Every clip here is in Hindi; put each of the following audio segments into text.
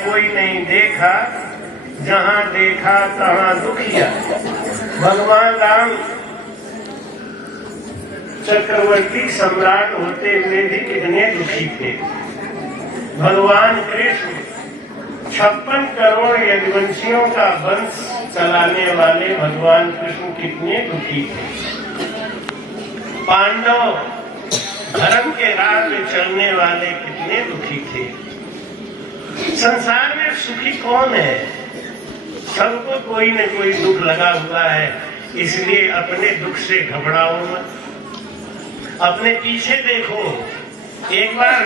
कोई नहीं देखा, जहां देखा तहां दुखिया। भगवान राम चक्रवर्ती सम्राट होते हुए भी कितने दुखी थे। भगवान कृष्ण 56 करोड़ यदुवंशियों का वंश चलाने वाले भगवान कृष्ण कितने दुखी थे। पांडव धर्म के राह पे चलने वाले कितने दुखी थे। संसार में सुखी कौन है? सबको कोई न कोई दुख लगा हुआ है, इसलिए अपने दुख से घबराओ मत, अपने पीछे देखो। एक बार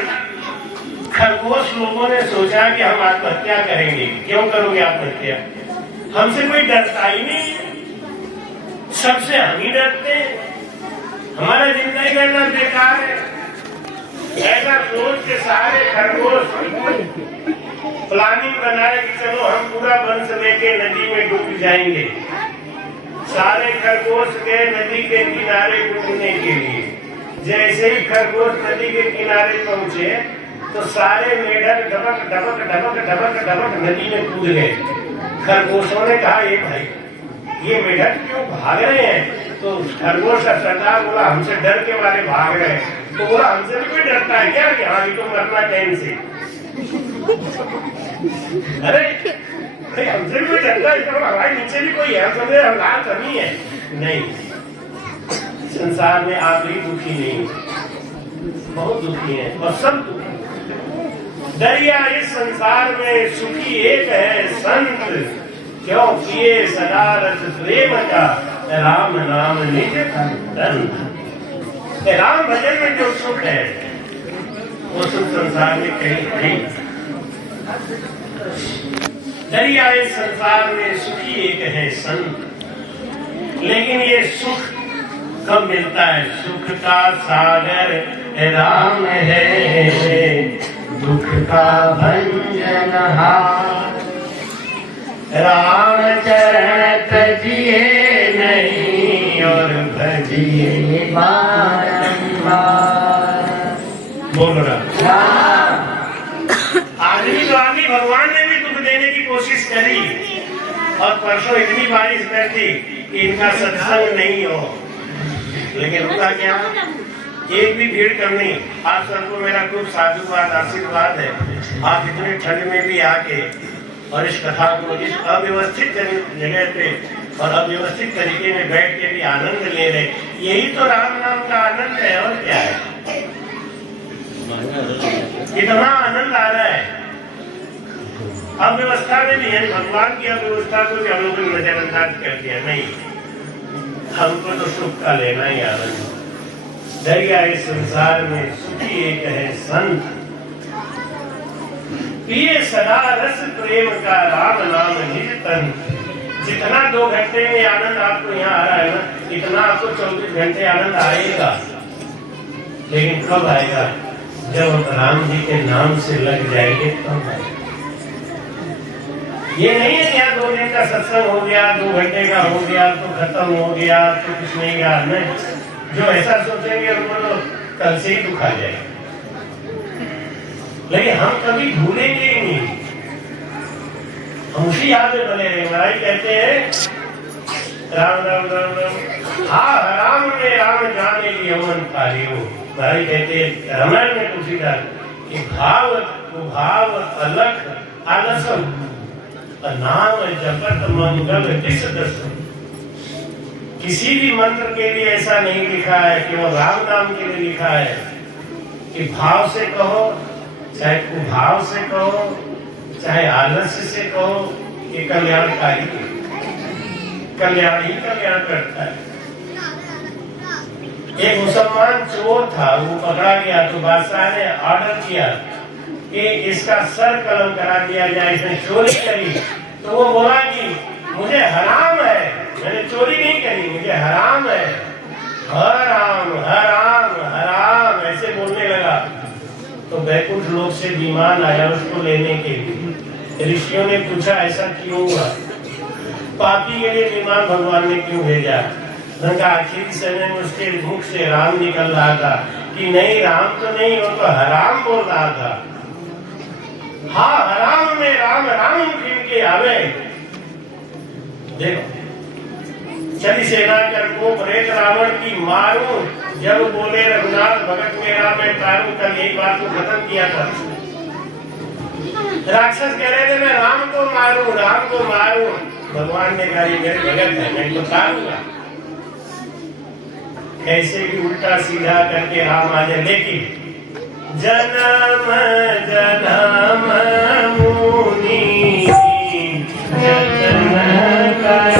खरगोश लोगों ने सोचा कि हम आत्महत्या करेंगे। क्यों करोगे आत्महत्या? हमसे कोई डरता ही नहीं, सबसे हम ही डरते हैं, हमारा जिंदगी करना बेकार है। ऐसा सोच के सारे खरगोश प्लानिंग बनाए कि चलो हम पूरा वंश लेके नदी में डूब जाएंगे। सारे खरगोश गए नदी के किनारे डूबने के लिए। जैसे ही खरगोश नदी के किनारे पहुंचे तो सारे मेढक ढबक ढबक ढबक ढबक ढबक नदी में कूद गए। खरगोशों ने कहा, ये भाई ये मेढक क्यों भाग रहे हैं? तो खरगोश का सरदार बोला, हमसे डर के मारे भाग रहे हैं। तो बोला, हमसे भी कोई डरता है क्या कि हाँ ये तो मरना टाइम से? अरे हमसे भी कोई डरता है? तो हमारे नीचे भी कोई है, हम समझे हम लाल कमी है। नहीं, संसार में आप ही दुखी नहीं, बहुत दुखी है और सब दुखी। दरिया इस संसार में सुखी एक है संत, क्यों किए सदा रस प्रेम का, राम नाम निज धन। राम भजन में जो सुख है वो सुख संसार में कहीं नहीं। दरिया इस संसार में सुखी एक है संत, लेकिन ये सुख कब मिलता है? सुख का सागर राम है, दुख का भंजनहार। राम चरण तजिए नहीं और भजिए बारंबार। बोल रहा आदमी तो आदमी भगवान ने भी दुख देने की कोशिश करी, और परसों इतनी बारिश बैठी कि इनका सत्संग नहीं हो, लेकिन होता क्या, एक भी भीड़ कम नहीं। आप सबको मेरा खूब साधुवाद आशीर्वाद है। आप इतने ठंड में भी आके और इस कथा को इस अव्यवस्थित जगह पे और अव्यवस्थित तरीके में बैठ के भी आनंद ले रहे, यही तो राम नाम का आनंद है। और क्या है? कितना आनंद आ रहा है। अव्यवस्था में भी है, भगवान की अव्यवस्था को भी हम लोगों ने नजरअंदाज कर दिया। नहीं, हमको तो सुख का लेना ही आनंद। दरिया इस संसार में सुखी एक है संत, पिए सदा रस प्रेम का, राम नाम निज तन। जितना 2 घंटे में आनंद आपको यहाँ आ रहा है ना, इतना आपको 24 घंटे आनंद आएगा। लेकिन कब आएगा? जब राम जी के नाम से लग जाएंगे तब आएगा। ये नहीं है कि यहाँ 2 दिन का सत्संग हो गया, 2 घंटे का हो गया तो खत्म हो गया तो कुछ नहीं यार। नहीं, जो ऐसा सोचेंगे उनको तो कल से ही दुख आ जाएगा। लेकिन हम कभी भूलेंगे ही नहीं, हम उसी याद में बने रहेंगे। महाराज कहते हैं राम राम राम राम, हाँ राम ने राम जाने लिया मन पारी हो। महाराज कहते हैं रामायण में तुलसीदास कि भाव भाव अलख आलसम, नाम जपत मंगल दिस दसम। किसी भी मंत्र के लिए ऐसा नहीं लिखा है, केवल राम नाम के लिए लिखा है कि भाव से कहो, चाहे कुभाव से कहो, चाहे आलस्य से कहो, कि कल्याणकारी, कल्याण ही कल्याण करता है। एक मुसलमान चोर था, वो पकड़ा गया तो बादशाह ने ऑर्डर किया कि इसका सर कलम करा दिया जाए, इसने चोरी करी। तो वो बोला कि मुझे हराम है, मैंने चोरी नहीं करी, मुझे हराम है, हराम हराम हराम, ऐसे बोलने लगा। तो बैकुंठ लोक से विमान आया उसको लेने के लिए। ऋषियों ने पूछा ऐसा क्यों हुआ, पापी के लिए विमान भगवान ने क्यों भेजा? उनका आखिरी समय में उसके मुख से राम निकल रहा था कि नहीं राम तो नहीं, वो तो हराम बोल रहा था। हाँ राम में राम राम फिर के आवे। देखो चली सेना कर को प्रेत रावण की मारूं, जब बोले रघुनाथ भगत मेरा मैं तारूं, कल यही बात को खत्म किया था। राक्षस कह रहे थे मैं राम को मारूं, राम को मारूं। भगवान ने कहा ये मेरे भगत है, मैं इनको तारूंगा। कैसे भी उल्टा सीधा करके राम आ जाए। लेकिन जन्म जन्म मुनि जतन करा,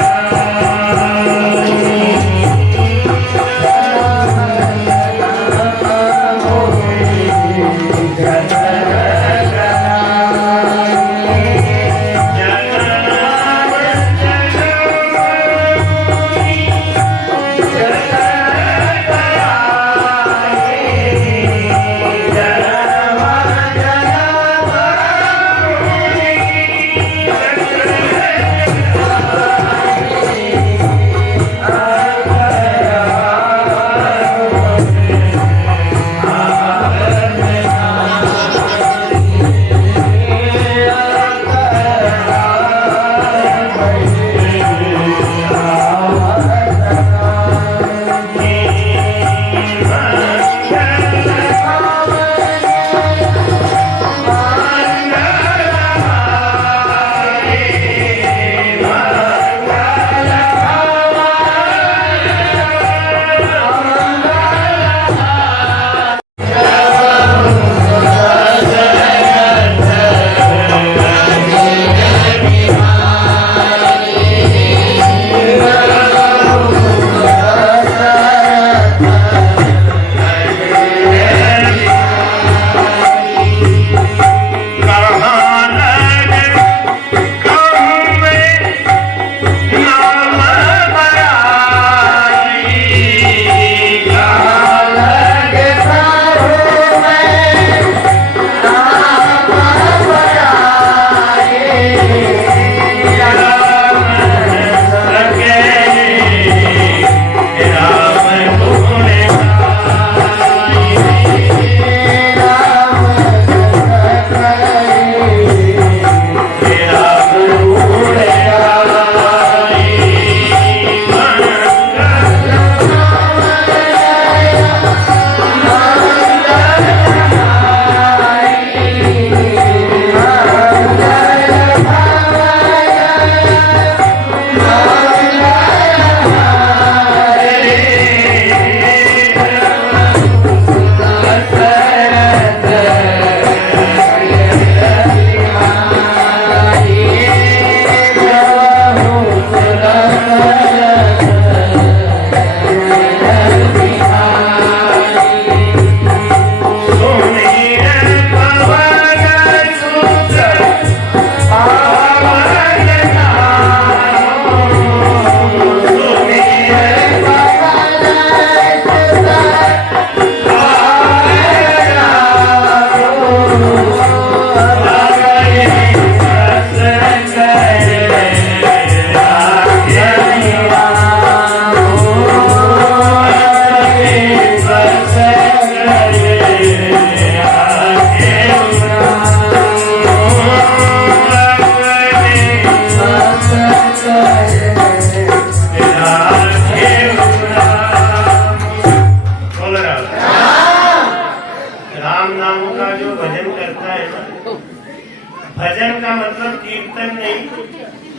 भजन का मतलब कीर्तन नहीं।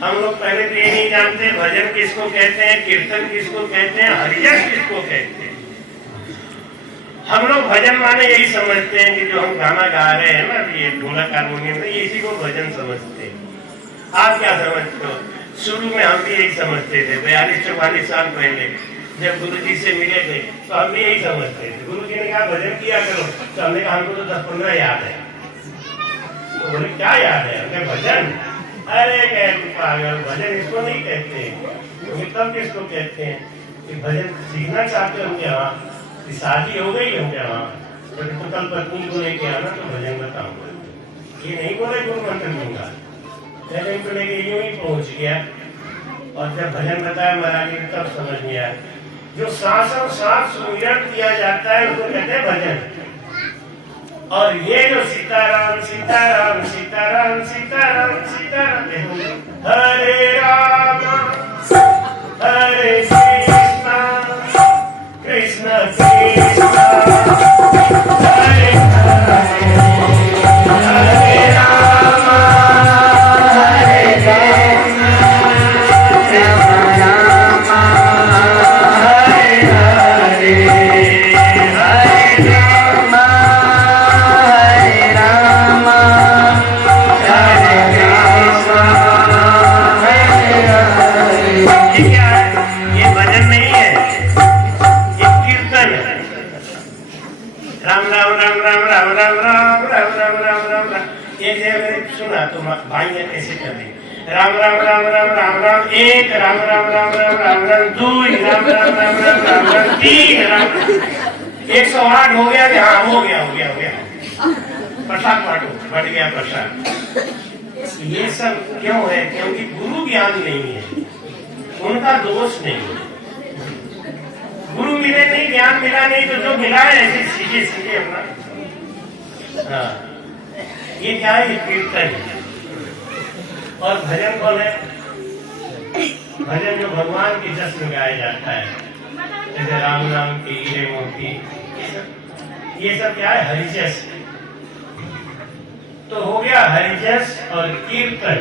हम लोग पहले तो ये नहीं जानते भजन किसको कहते हैं, कीर्तन किसको कहते हैं, हरिजन किसको कहते हैं। हम लोग भजन माने यही समझते हैं कि जो हम गाना गा रहे हैं ना, ये ढोलक हारमोनियम में, ये इसी को भजन समझते हैं। आप क्या समझते हो? शुरू में हम भी यही समझते थे। 42-44 साल पहले जब गुरु जी से मिले थे तो हम भी यही समझते थे। गुरु जी ने कहा भजन किया करो, तो हमने कहा हमको तो 10-15 याद है। तो बोले क्या याद है? हमने भजन। अरे पागल, भजन इसको नहीं कहते, तब किसको कहते हैं? कि भजन सीखना चाहते हो क्या? शादी हो गई हो क्या? तो कल पत्नी को लेके आना तो भजन बताऊंगा। ये नहीं बोले गुरु मंत्र दूंगा, इनको लेके यूं ही पहुंच गया। और जब भजन बताया महाराज ने तब समझ में आया, जो सांस और सांस सुमिरन किया जाता है उसको कहते हैं भजन। और ये जो सीताराम सीताराम सीताराम सीताराम सीताराम, हरे राम हरे कृष्णा कृष्ण कृष्णा हरे हरे, हरे राम हरे कृष्णा कृष्ण राम हरे हरे, हरे राम हरे राम हरे कृष्णा हरे हरे। ये क्या है? ये भजन नहीं है, ये कीर्तन है। राम राम राम राम राम राम राम राम राम राम राम राम। एक जगह सुना तो भाई ने कैसे कर दी, राम राम राम राम राम राम एक, राम राम राम राम राम राम दो, राम राम राम राम राम राम तीन, राम 108 हो गया कि हाँ हो गया हो गया हो गया। प्रसाद बांटो, बढ़ गया प्रसाद। ये सब क्यों है? क्योंकि गुरु ज्ञान नहीं है, उनका दोष नहीं है। गुरु मिले नहीं, ज्ञान मिला नहीं, तो जो मिला है ऐसे सीखे सीखे अपना। हाँ, ये क्या है? कीर्तन है। और भजन कौन है? भजन जो भगवान के जस में गाया जाता है, जैसे राम नाम की हीरे मोती, ये सब क्या है? हरिजस। तो हो गया हरिजस और कीर्तन।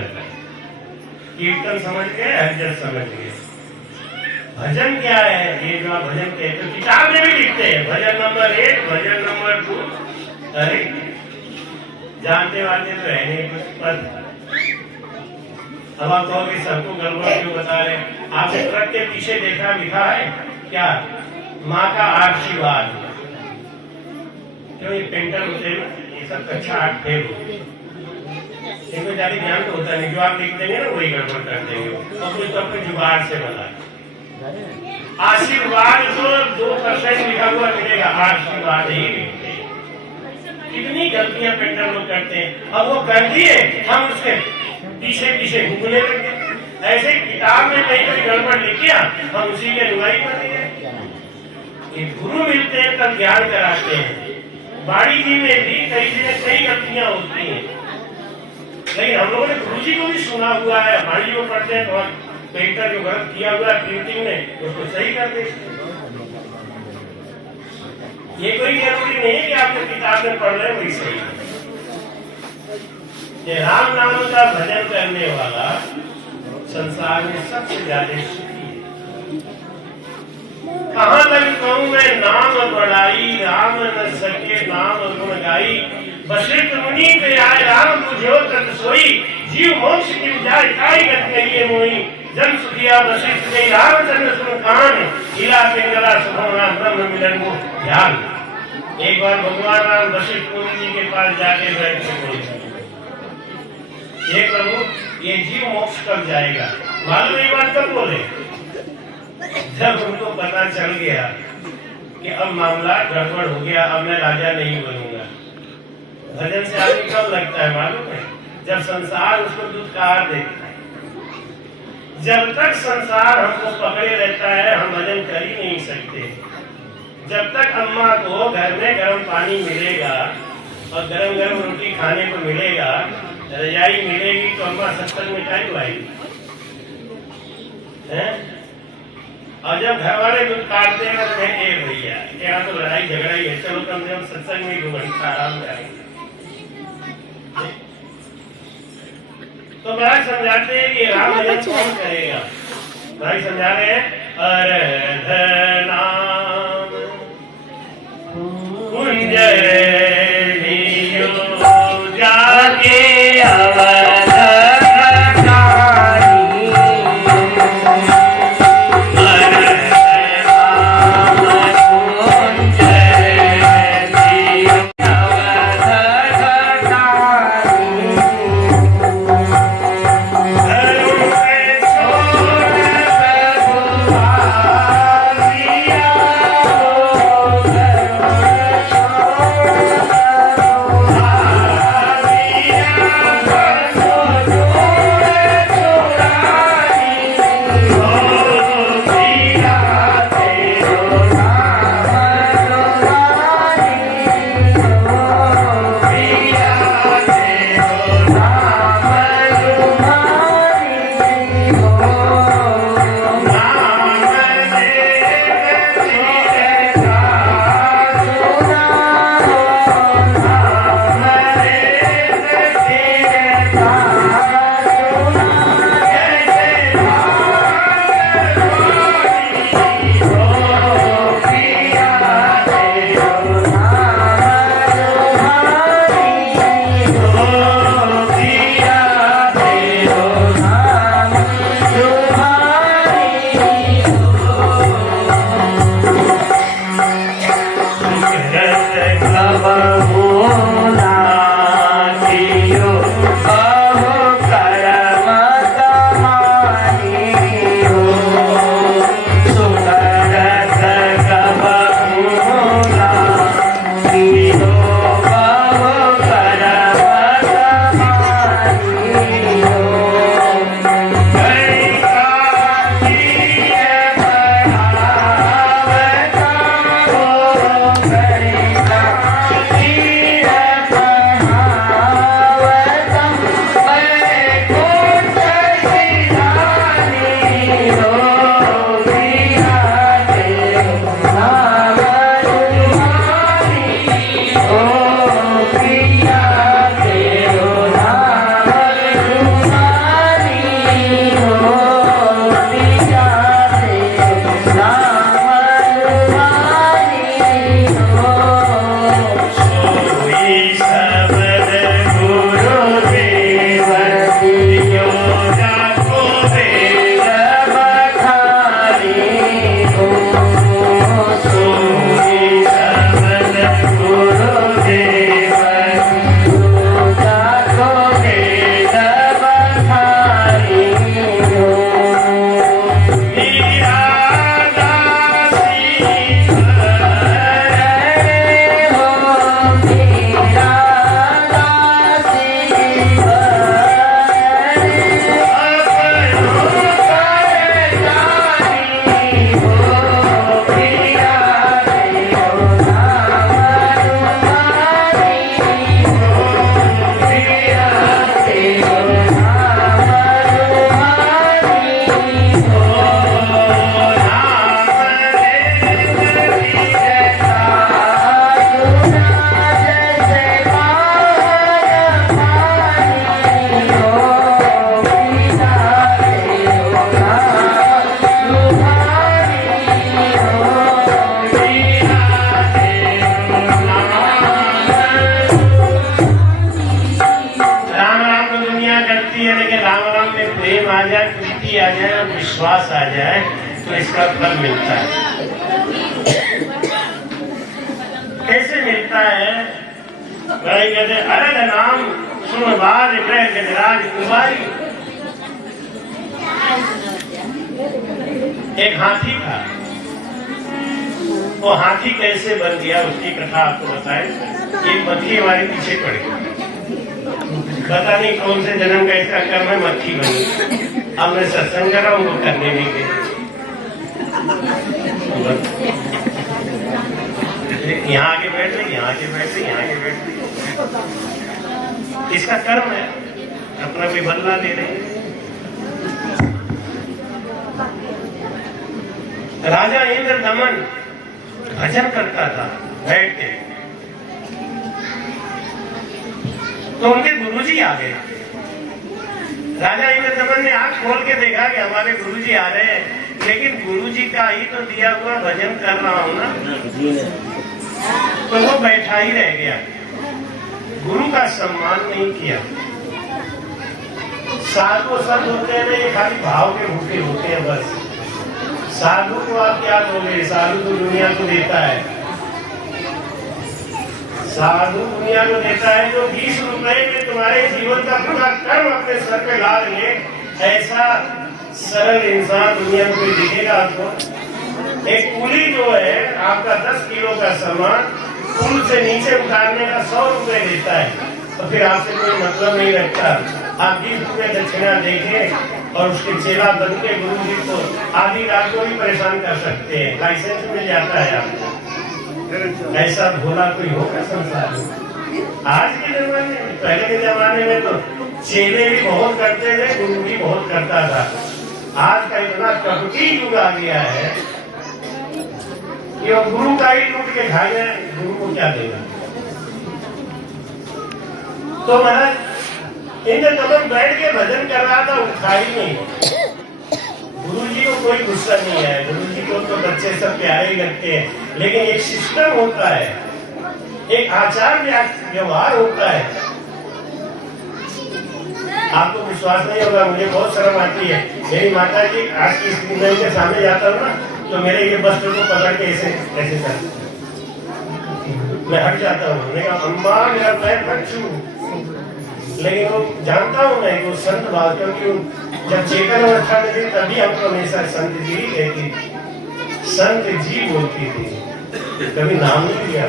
कीर्तन समझ गए, हरिजस समझ गए। भजन क्या है? ये जो आप भजन कहते तो किताब में भी लिखते हैं, भजन नंबर 1, भजन नंबर 2। अरे जानते वाले तो है नहीं कुछ, पर अब आप कहोगे सबको गड़बड़ क्यों बता रहे? आपने ट्रक के पीछे देखा, लिखा है क्या? माँ का आशीर्वाद। क्यों? ये पेंटर होते हैं, ये सब कक्षा 8 फेल होते हैं, इनको ज्यादा ज्ञान तो होता नहीं। जो आप लिख देंगे ना वही गड़बड़ कर देंगे, तो अपने जुगाड़ से बना। आशीर्वाद तो 2% लिखा हुआ मिलेगा, आशीर्वाद ही लिखते हैं। कितनी गलतियां पेंटर लोग करते हैं। अब वो कर दिए, हम उसके पीछे पीछे घूमने लगे। ऐसे किताब में कहीं कोई गड़बड़ लिखिया, हम उसी के अनुयायी बन गए। गुरु मिलते हैं तब ज्ञान कराते हैं। बाड़ी जी में भी कई गलतियां होती हैं, लेकिन हम लोगों ने गुरु जी को भी सुना हुआ है। बाड़ी को पढ़ते हैं तो पेंटर जो गलत किया हुआ प्रिंटिंग में उसको सही कर दे। ये कोई जरूरी नहीं है कि आपने किताब में पढ़ रहे वही सही है। ये राम नाम का भजन करने वाला संसार में सबसे ज्यादा सुखी है। कहाँ तक कहूँ मैं नाम बढ़ाई, राम न सके नाम गुण गाई। वशिष्ठ मुनि पे आए राम बुझो तत सोई, जीव मोक्ष की जाय काई गत कहिए मोई। जन सुखिया वशिष्ठ ने रामचंद्र सुन कान, हिला पिंगला सुभोना ब्रह्म मिलन को ध्यान। एक बार भगवान राम वशिष्ठ मुनि जी के पास जाके बैठ के बोले, हे प्रभु ये जीव मोक्ष कब जाएगा? मालूम ये बात कब बोले? जब उनको पता चल गया कि अब मामला गड़बड़ हो गया, अब मैं राजा नहीं बनूंगा। भजन से आदमी कब लगता है मालूम है? जब संसार उसको दुष्कार देता है। जब तक संसार हमको पकड़े रहता है हम भजन कर ही नहीं सकते। जब तक अम्मा को घर में गर्म पानी मिलेगा और गरम गरम रोटी खाने को मिलेगा, रजाई मिलेगी, तो अम्मा सत्संग में क्या आएगी? और जब घर वाले दूध काटते हैं तो भैया यहाँ तो लड़ाई झगड़ा ही है, चलो कम से कम सत्संग में 2 घंटा आराम करेंगे। तो महाराज समझाते हैं कि राम भजन कौन करेगा? भाई समझा रहे हैं, अरे नाम कुंज जाके अवध में प्रेम आ जाए, प्रीति आ जाए और विश्वास आ जाए तो इसका फल मिलता है। कैसे मिलता है? भाई कहते अलग नाम सुन बाज गजराज कुमारी। एक हाथी था, वो हाथी कैसे बन गया उसकी कथा आपको बताए। एक मक्खी हमारे पीछे पड़ गई, पता नहीं कौन से जन्म का इसका कर्म है, मक्खी बनी। अब मैं सत्संग कर रहा हूँ, वो करने नहीं गए। यहाँ आके बैठ रही, यहाँ आके बैठ रही, यहाँ आके बैठ रही। इसका कर्म है, अपना कोई बदला ले रही। राजा इंद्र दमन भजन करता था बैठ के, तो उनके गुरुजी आ गए। राजा इंद्र दमन ने आंख खोल के देखा कि हमारे गुरुजी आ रहे हैं, लेकिन गुरुजी का ही तो दिया हुआ भजन कर रहा हूं ना, तो वो बैठा ही रह गया, गुरु का सम्मान नहीं किया। साधु संत होते हैं ना, ये खाली भाव के भूखे होते हैं बस। साधु को आप क्या दोगे? साधु तो दुनिया को देता है, साधु दुनिया को देता है जो 20 रुपए में तुम्हारे जीवन का पूरा कर्म अपने सर पे ला ले। ऐसा सरल इंसान दुनिया में कोई दिखेगा आपको? एक कुली जो है आपका 10 किलो का सामान पुल से नीचे उतारने का 100 रुपए देता है, तो फिर आपसे कोई मतलब नहीं रखता। आप 20 रुपए दक्षिणा देखें और उसके चेला बन के गुरु जी को आधी रात को भी परेशान कर सकते हैं, लाइसेंस मिल जाता है आपको। ऐसा भोला कोई होगा संसार में? आज के जमाने में, पहले के जमाने में तो चेले भी बहुत करते थे, गुरु भी बहुत करता था। आज का इतना कपटी युग आ गया है कि वो गुरु का ही लूट के खा गया, गुरु को क्या देगा? तो महाराज इंद्र दमन बैठ के भजन कर रहा था, उठा ही नहीं। गुरुजी को कोई गुस्सा नहीं है, गुरुजी को तो बच्चे सब प्यारे ही लगते हैं, लेकिन एक सिस्टम होता है, एक आचार व्यवहार होता है। आपको विश्वास नहीं होगा, मुझे बहुत शर्म आती है। मेरी माता जी आज की स्क्रीन के सामने जाता हूँ ना, तो मेरे ये वस्त्र को पकड़ के ऐसे ऐसे कर, मैं हट जाता हूँ। मैंने कहा अम्मा मेरा पैर मत छू, लेकिन वो जानता हूँ मैं वो संत भाव, क्योंकि जब चेतन अवस्था में थे तभी हमको हमेशा संत जी ही कहती थी, संत जी बोलती थी, कभी नाम नहीं लिया।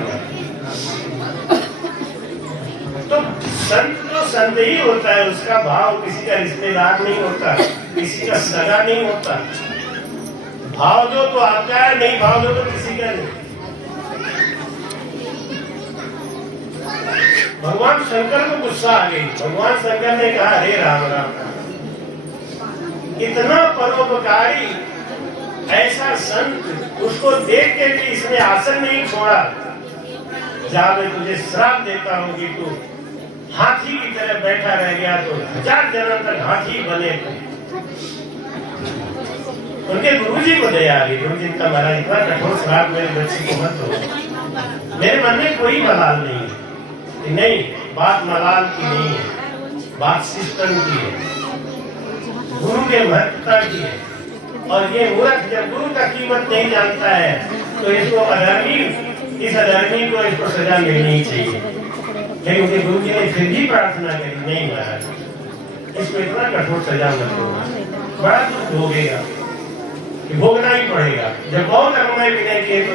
तो संत तो संत ही होता है, उसका भाव किसी का रिश्तेदार नहीं होता, किसी का सगा नहीं होता। भाव दो तो आपका है, नहीं भाव दो तो किसी का नहीं। भगवान शंकर को गुस्सा आ गई। भगवान शंकर ने कहा हे राम राम, इतना परोपकारी ऐसा संत, उसको देख के भी इसने आसन नहीं छोड़ा। जा मैं तुझे श्राप देता हूँ कि तू हाथी की तरह बैठा रह गया तो 1000 जन्म तक हाथी बने। उनके गुरुजी को दया आ गई। गुरुजी का महाराज इतना कठोर श्राप मेरे बच्चे को मत दो। मेरे मन में कोई मलाल नहीं है, नहीं बात मलाल की नहीं है, बात सिस्टम की है, गुरु के महत्वता की है। और ये मूर्ख जब गुरु का कीमत नहीं जानता है तो इसको अधर्मी, इस अधर्मी को इसको सजा मिलनी चाहिए। लेकिन उनके गुरु जी ने फिर भी प्रार्थना करी, नहीं महाराज इसको इतना कठोर सजा मत दो, बड़ा दुख भोगेगा, भोगना ही पड़ेगा। जब बहुत अनुमय विनय किए तो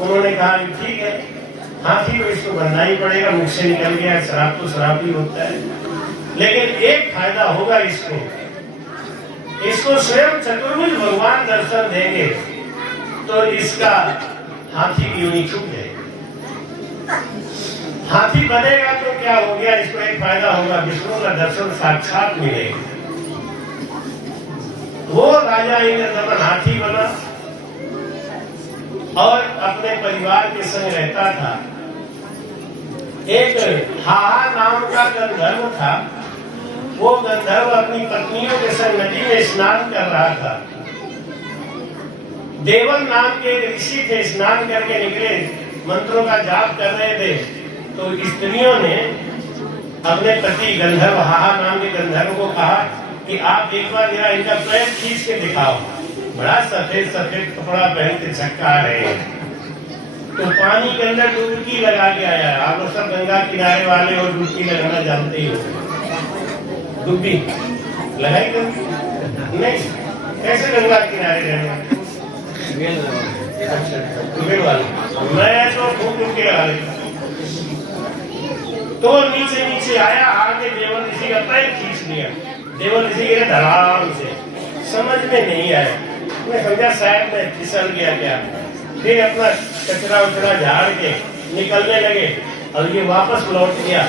उन्होंने कहा ठीक है, हाथी को इसको बनना ही पड़ेगा, मुख से निकल गया, शराब तो शराब ही होता है। लेकिन एक फायदा होगा इसको स्वयं चतुर्भुज भगवान दर्शन देंगे तो इसका हाथी की योनि छूट जाएगी। हाथी बनेगा तो क्या हो गया, इसको एक फायदा होगा, विष्णु का दर्शन साक्षात मिलेगा। वो राजा इंद्र दमन हाथी बना और अपने परिवार के संग रहता था। एक हाहा नाम का गंधर्व था, वो गंधर्व अपनी पत्नियों के संग नदी में स्नान कर रहा था। देवल नाम के एक ऋषि थे, स्नान करके निकले, मंत्रों का जाप कर रहे थे। तो स्त्रियों ने अपने पति गंधर्व हाहा नाम के गंधर्व को कहा कि आप एक बार जरा इनका पैर खींच के दिखाओ। बड़ा सफेद सफेद कपड़ा पहन के छक्का रहे हैं, तो पानी के अंदर डुबकी लगा के आया। आप लोग सब गंगा किनारे वाले और डुबकी लगाना जानते ही हो। डुबकी लगाई कभी नहीं? कैसे गंगा किनारे रहने? अच्छा, डुबेल वाले। मैं तो खूब डुबकी लगा लेता। तो नीचे नीचे आया, आगे देवल ऋषि का पैर खींच लिया। देवल ऋषि के धड़ाम से, समझ में नहीं आया। मैं समझा शायद मैं फिसल गया क्या। फिर अपना कचरा उचरा झाड़ के निकलने लगे और ये वापस लौट गया।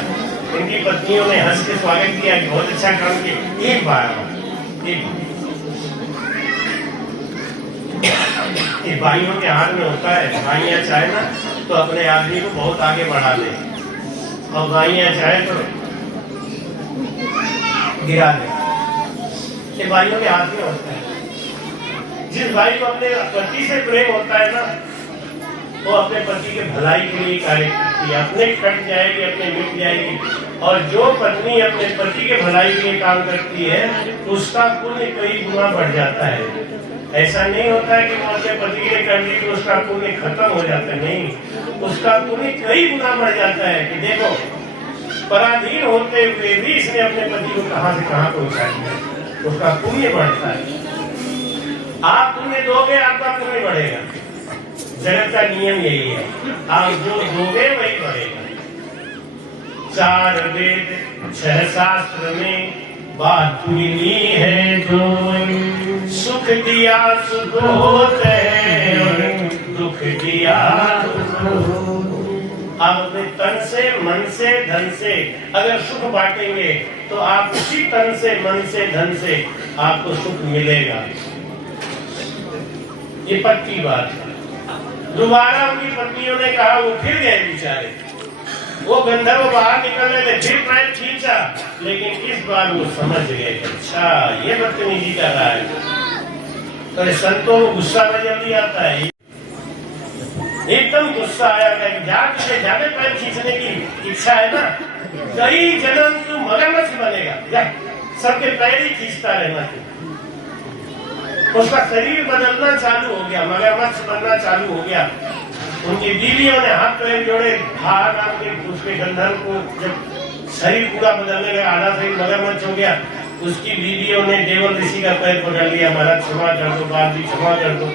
इनकी पत्नियों ने हंस के स्वागत किया कि बहुत अच्छा काम किया। एक बार ये भाइयों के हाथ में होता है। भाइयां चाहे ना तो अपने आदमी को बहुत आगे बढ़ा दे, और भाइयां चाहे तो गिरा दे। ये भाइयों के हाथ में होता है। जिस भाई को अपने पति से प्रेम होता है ना, वो अपने पति के भलाई के लिए कार्य करती है। अपने कट जाएगी, अपने मिट जाएगी। और जो पत्नी अपने पति के भलाई के लिए काम करती है, उसका पुण्य कई गुना बढ़ जाता है। ऐसा नहीं होता है कि वो अपने पति के लिए कर ली तो उसका पुण्य खत्म हो जाता है। नहीं, उसका पुण्य कई गुना बढ़ जाता है। कि देखो, पराधीन होते हुए भी इसने अपने पति को कहां से कहां पहुंचा दिया, उसका पुण्य बढ़ता है। आप पुण्य दोगे, आपका पुण्य बढ़ेगा। जगत का नियम यही है, आप जो दोगे वही बढ़ेगा। 4 वेद 6 शास्त्र में बात मिली है जो, सुख दिया सुख होते हैं और दुख दिया दुख। आप अपने तन से, मन से, धन से अगर सुख बांटेंगे तो आप उसी तन से, मन से, धन से आपको सुख मिलेगा। ये पक्की बात है। दोबारा उनकी पत्नियों ने कहा, वो फिर गए बेचारे। वो गंधर्व बाहर निकल रहे थे, फिर पैर खींचा, लेकिन इस बार वो समझ गए, अच्छा ये बदतमीजी कर रहा है। तो संतों को गुस्सा में जल्दी आता है। एकदम गुस्सा आया कि तुझे ज्यादा पैर खींचने की इच्छा है ना, कई जन्म तू मगरमच्छ बनेगा, जा सबके पैर ही खींचता रहना। उसका शरीर बदलना चालू हो गया, मगरमच्छ बनना चालू हो गया। उनकी बीवियों ने हाथ पैर जोड़े, हाथ आपके उसके गंधर्व को जब शरीर पूरा बदलने लगा, आधा शरीर मगरमच्छ हो गया, उसकी बीवियों ने देवल ऋषि का पैर पकड़ लिया। महाराज क्षमा कर दो, बात भी क्षमा कर दो।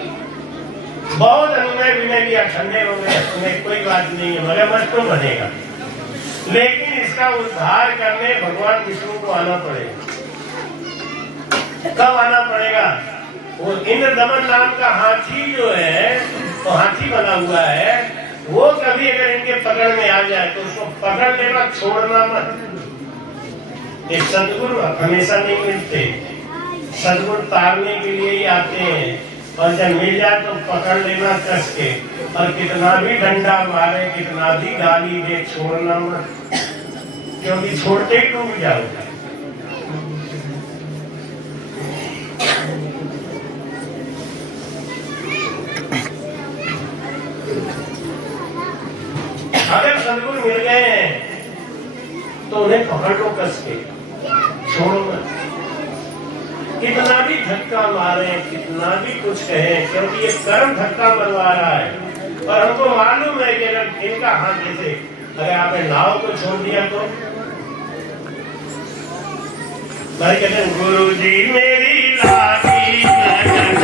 बहुत अनुनय विनय किया, ठंडे हो गए, तुम्हें कोई बात नहीं है, मगरमच्छ तो बनेगा, लेकिन इसका उद्धार करने भगवान विष्णु को आना पड़ेगा। कब आना पड़ेगा? वो इंद्रदमन नाम का हाथी जो है, तो हाथी बना हुआ है, वो कभी अगर इनके पकड़ में आ जाए तो उसको पकड़ लेना, छोड़ना मत। एक सदगुरु हमेशा नहीं मिलते, सदगुरु तारने के लिए ही आते हैं, और जब मिल जाए तो पकड़ लेना कस के, और कितना भी डंडा मारे, कितना भी गाली दे, छोड़ना मत, क्योंकि छोड़ते ही डूब जाओगे। अगर सदगुरु मिल गए हैं तो उन्हें पकड़ लो कस के, छोड़ो मत। कितना भी धक्का मारे, कितना भी कुछ कहे, क्योंकि ये कर्म धक्का मरवा रहा है। और हमको मालूम है कि अगर इनका हाथ जैसे अगर आपने नाव को छोड़ दिया तो भाई कहते हैं, गुरु जी मेरी लागी लगन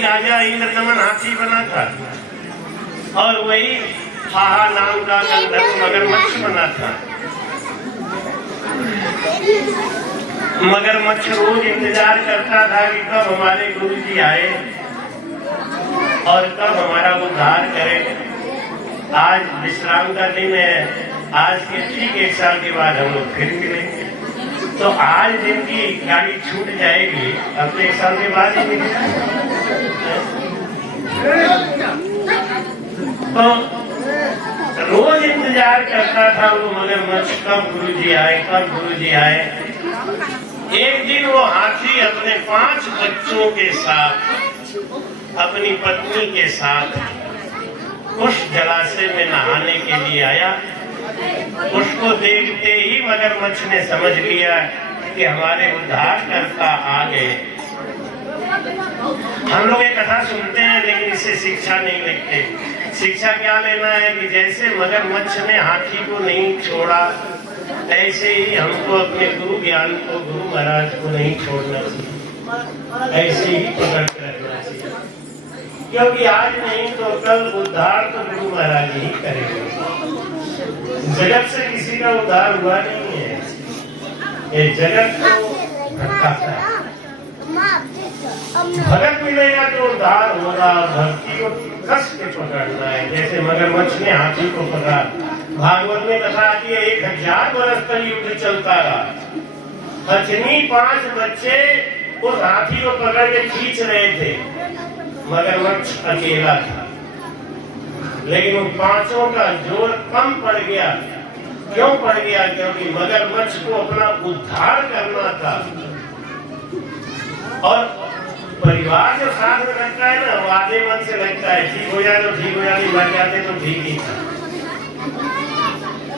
वही राजा इंद्रदमन हाथी बना था और वही हाहा नाम का गंधर्व मगरमच्छ बना था। मगरमच्छ रोज इंतजार करता था कि कब हमारे गुरु जी आए और कब हमारा उद्धार करे। आज विश्राम का दिन है, आज के ठीक 1 साल के बाद हम लोग फिर मिलेंगे। तो आज जिनकी गाड़ी छूट जाएगी अब तो 1 साल के बाद ही मिलेगा। तो रोज इंतजार करता था वो मगरमच्छ कब गुरुजी आए, कब गुरुजी आए। एक दिन वो हाथी अपने 5 बच्चों के साथ, अपनी पत्नी के साथ उस जलाशय में नहाने के लिए आया। उसको देखते ही मगरमच्छ ने समझ लिया कि हमारे उद्धारकर्ता आ गए। हम लोग ये कथा सुनते हैं लेकिन इससे शिक्षा नहीं लेते। शिक्षा क्या लेना है कि जैसे मगरमच्छ ने हाथी को नहीं छोड़ा, ऐसे ही हमको अपने गुरु ज्ञान को, गुरु महाराज को नहीं छोड़ना चाहिए, ऐसे ही पकड़ कर रखना चाहिए। क्योंकि आज नहीं तो कल उद्धार तो गुरु महाराज ही करेंगे। जगत से किसी का उद्धार हुआ नहीं है, ये जगत को भटकाता है। भगत मिलेगा तो उद्धार होगा। भक्ति को कस के पकड़ना है। जैसे मगरमच्छ ने हाथी को पकड़ा। भागवत में कथा आती है 1000 वर्ष तक युद्ध चलता रहा। हथनी 5 बच्चे उस हाथी को पकड़ के खींच रहे थे, मगरमच्छ अकेला था। लेकिन उन 5 का जोर कम पड़ गया। क्यों पड़ गया? क्योंकि मगरमच्छ को अपना उद्धार करना था। और परिवार जो साथ में लगता है ना, वो आधे मन से लगता है ठीक हो जाए तो ठीक हो जाए, मर जाते तो ठीक ही था।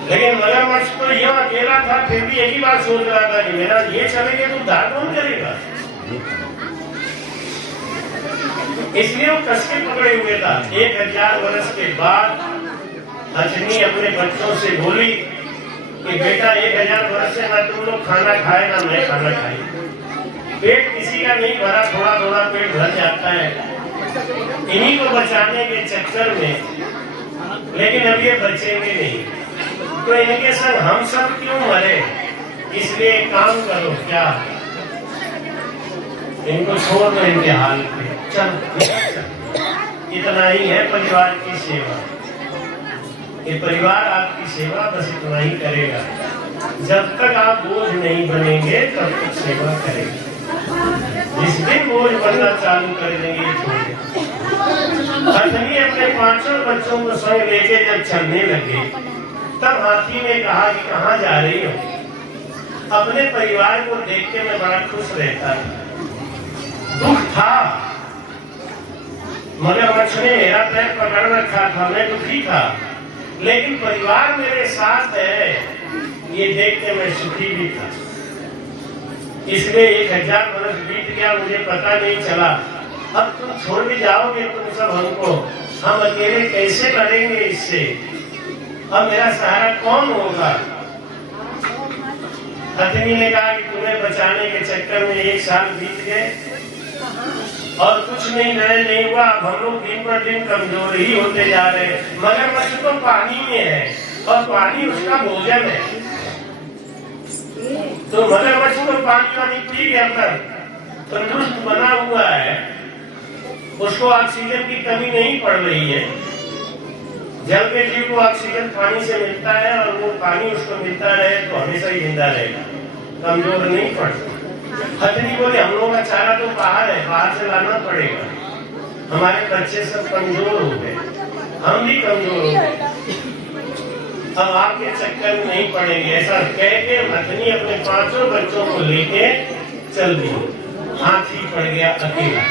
लेकिन मगरमच्छ तो यह अकेला था, फिर भी यही बात सोच रहा था कि मेरा ये चलेगा तो उद्धार कौन करेगा। इसलिए वो कस के पकड़े हुए था। 1000 वर्ष के बाद हथनी अपने बच्चों से बोली कि बेटा 1000 वर्ष से ना तुम लोग खाना खाए ना मैं खाना खाई। पेट किसी का नहीं भरा, थोड़ा थोड़ा पेट भर जाता है इन्हीं को बचाने के चक्कर में। लेकिन अब ये बचेंगे नहीं, तो इनके संग हम सब क्यों मरे। इसलिए काम करो, क्या इनको छोड़ दो इनके हाल पे, चल इतना ही है परिवार की सेवा। ये परिवार आपकी सेवा बस इतना ही करेगा। जब तक आप बोझ नहीं बनेंगे तब तक सेवा करेंगे। जिस दिन बोझ बनना चालू कर देंगे हथनी अपने 5 बच्चों को संग लेके जब चलने लगे तब हाथी ने कहा कि कहाँ जा रही हो। अपने परिवार को देख के मैं बड़ा खुश रहता था। दुख था, मगरमच्छ ने मेरा पैर पकड़ रखा था, मैं दुखी था। लेकिन परिवार मेरे साथ है ये देख के मैं सुखी भी था। इसलिए 1000 वर्ष बीत गया, मुझे पता नहीं चला। अब तुम छोड़ भी जाओगे तुम सब हमको, हम अकेले कैसे लड़ेंगे इससे। अब मेरा सहारा कौन होगा। हथनी ने कहा कि तुम्हें बचाने के चक्कर में 1 साल बीत गए और कुछ नहीं नया नहीं हुआ। अब हम लोग दिन पर दिन कमजोर ही होते जा रहे हैं। मगरमच्छ तो पानी में है और पानी उसका भोजन है। तो मगरमच्छ तो पानी पी गया तक तंदुरुस्त बना हुआ है, उसको ऑक्सीजन की कमी नहीं पड़ रही है। जल के जीव को ऑक्सीजन पानी से मिलता है और वो पानी उसको मिलता रहे तो हमेशा ही जिंदा रहेगा, कमजोर नहीं पड़ता। हथनी बोले हम लोगों का चारा तो बाहर है, बाहर से लाना पड़ेगा। हमारे बच्चे सब कमजोर हो गए, हम भी कमजोर हो गए, अब आपके चक्कर में नहीं पड़ेंगे। ऐसा कह के हथनी अपने 5 बच्चों को लेके चल दी। हाथी पड़ गया अकेला।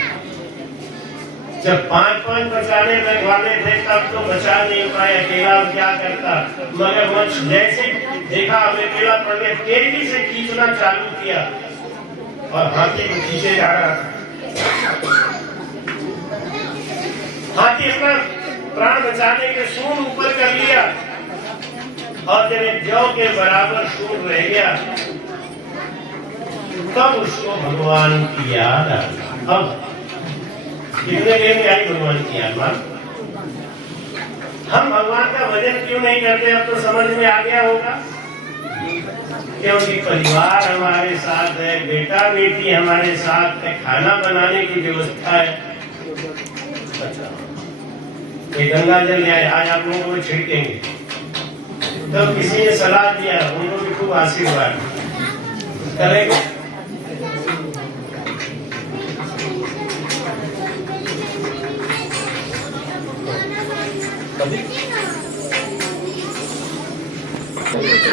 जब 5 बचाने वाले थे तब तो बचा नहीं पाए, अकेला क्या करता। मगरमच्छ जैसे देखा अब अकेला पड़ गया, तेजी से खींचना चालू किया और हाथी को खींचे जा रहा था। हाथी अपना प्राण बचाने के सूंड ऊपर कर लिया और जब एक जौ के बराबर सूंड रह गया तब उसको भगवान की याद आई। अब कितने देर में आई भगवान की आत्मा? हम भगवान का भजन क्यों नहीं करते? अब तो समझ में आ गया होगा, क्योंकि परिवार हमारे साथ है, बेटा बेटी हमारे साथ है, खाना बनाने की व्यवस्था है। अच्छा, ये गंगा जल आज आप लोगों को छिड़केंगे, तब किसी ने सलाह दिया, उनको भी खूब आशीर्वाद करेंगे।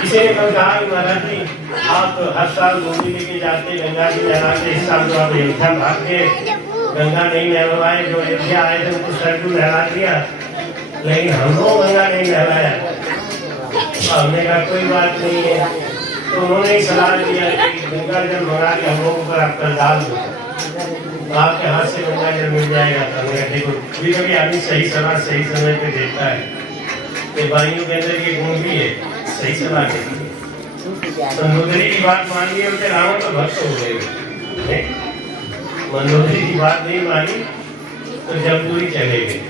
किसी ने कल कहा कि महाराज जी आप हर साल गोदी लेके जाते गंगा जी नहलाते, इस साल तो आप अयोध्या भाग के गंगा नहीं नहलवाए, जो अयोध्या आए थे उनको सरजू नहला दिया, लेकिन हम लोग गंगा नहीं नहलाया। हमने कहा कोई बात नहीं है, तो उन्होंने ही सलाह दिया कि गंगा जल मंगा के हम लोगों पर आप कल डाल दो, आपके हाथ से गंगा जल मिल जाएगा। देखो कभी कभी आदमी सही सलाह सही समय पे देता है, ये भाइयों के अंदर ये गुण भी है, सही सलाह देती है। मंदोदरी की बात मान ली, उनके रावण तो भक्त हो गए, मंदोदरी की बात नहीं मानी तो जमपुरी चले गए।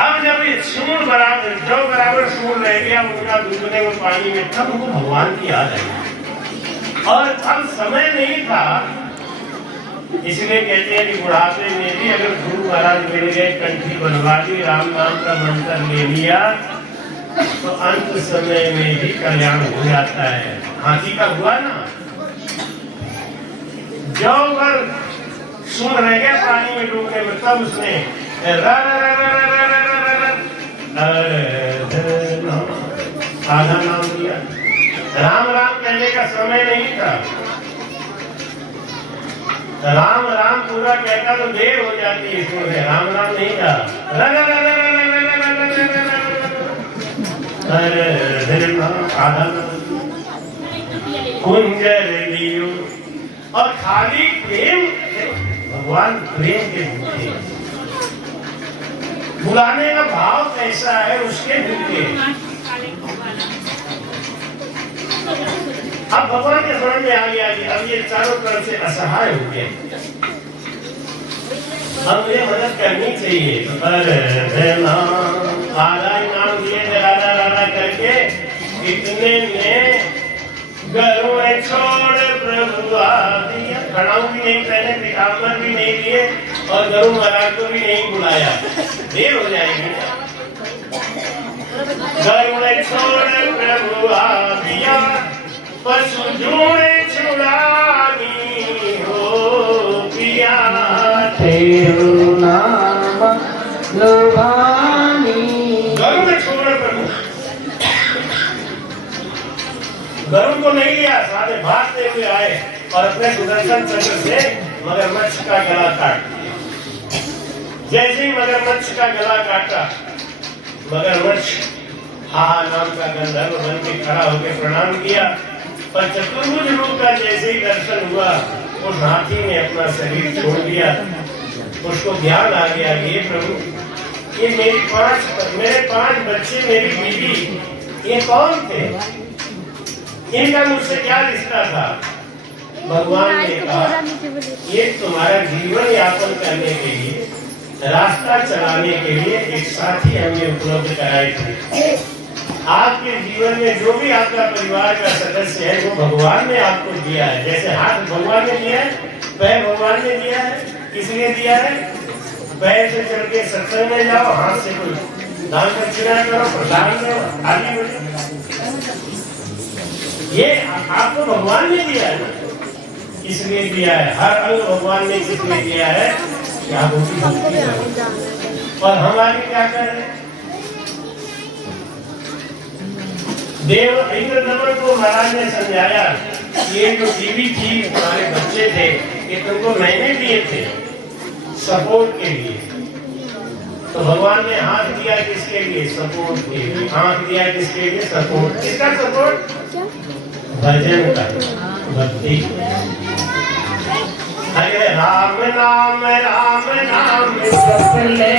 अब जब ये सूर बराबर जो बराबर सूर रह गया उनका डूबने में पानी में, तब उनको भगवान की याद आई। और अब समय नहीं था, इसलिए कहते हैं कि बुढ़ापे में भी अगर गुरु महाराज मिल गए, कंठी बनवा ली, राम नाम का मंत्र ले लिया, तो अंत समय में भी कल्याण हो जाता है। हाथी का हुआ ना, जो अगर सूर रह गया पानी में डूबने में, तब उसने आधा नाम दिया। राम राम कहने का समय नहीं था, राम राम पूरा कहता तो देर हो जाती है, इसमें राम राम नहीं था। आधा कुंजर लियो, और खाली प्रेम, भगवान प्रेम के भूखे, बुलाने का भाव कैसा है उसके भूखे। अब भगवान के समझ में आ गया कि अब ये चारों तरफ से असहाय हो गए, अब मुझे मदद करनी चाहिए। आधा नाम दिए राधा राधा करके, इतने में घरों में छोड़ प्रभु आ दिया, खड़ाऊ भी नहीं पहने, पिताम्बर भी नहीं दिए, और गुरु महाराज को भी नहीं बुलाया, देर हो जाएगी। घरों में छोड़ प्रभु आ दिया, पशु ढूंढे छुड़ानी हो पिया, तेरू नाम लुभानी। घरों में छोड़ प्रभु, घरों को नहीं लिया, सारे भागते हुए आए और अपने सुदर्शन चक्र से मगरमच्छ का गला काट दिया। जैसे ही मगरमच्छ का गला काटा, मगरमच्छ हा नाम का गंधर्व बन के खड़ा होकर प्रणाम किया, पर चतुर्भुज रूप का जैसे ही दर्शन हुआ, उस हाथी ने अपना शरीर छोड़ दिया। उसको ध्यान आ गया, ये प्रभु, ये मेरे पांच बच्चे, मेरी बीवी, ये कौन थे? इनका मुझसे क्या रिश्ता था? भगवान ने कहा, ये तुम्हारा जीवन यापन करने के लिए, रास्ता चलाने के लिए एक साथी हमने उपलब्ध कराए थे। आपके जीवन में जो भी आपका परिवार का सदस्य है, वो भगवान ने आपको दिया है। जैसे हाथ भगवान ने दिया है, पैर भगवान ने दिया है, किसने दिया है? पैर से चल के सत्संग में जाओ, हाथ से कोई दान दक्षिणा करो, प्रसाद लो, आदि बनो, ये आपको भगवान ने दिया है ना, इसलिए दिया है। हर अंग भगवान ने किसने दिया है? क्या भक्ति करो। और हम आगे क्या कर रहे हैं? देव इंद्रदमन को महाराज ने समझाया, ये जो बीवी थी, तुम्हारे बच्चे थे, ये तुमको मैंने दिए थे सपोर्ट के लिए। तो भगवान ने हाथ दिया किसके लिए? सपोर्ट के लिए। हाथ दिया किसके लिए? सपोर्ट। किसका सपोर्ट? भजन का, भक्ति। हरे राम नाम राम नाम सफले,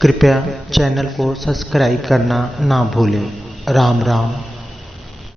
कृपया चैनल को सब्सक्राइब करना ना भूलें। राम राम।